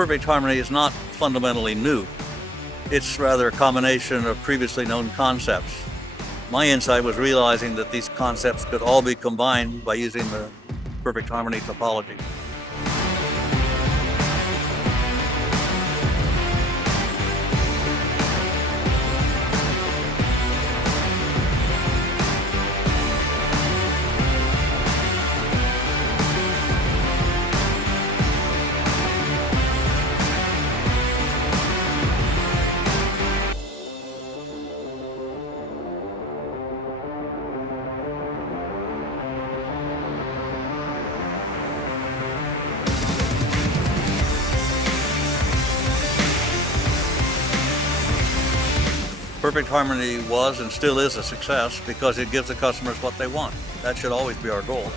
Perfect Harmony is not fundamentally new. It's rather a combination of previously known concepts. My insight was realizing that these concepts could all be combined by using the Perfect Harmony topology. Perfect Harmony was and still is a success because it gives the customers what they want. That should always be our goal.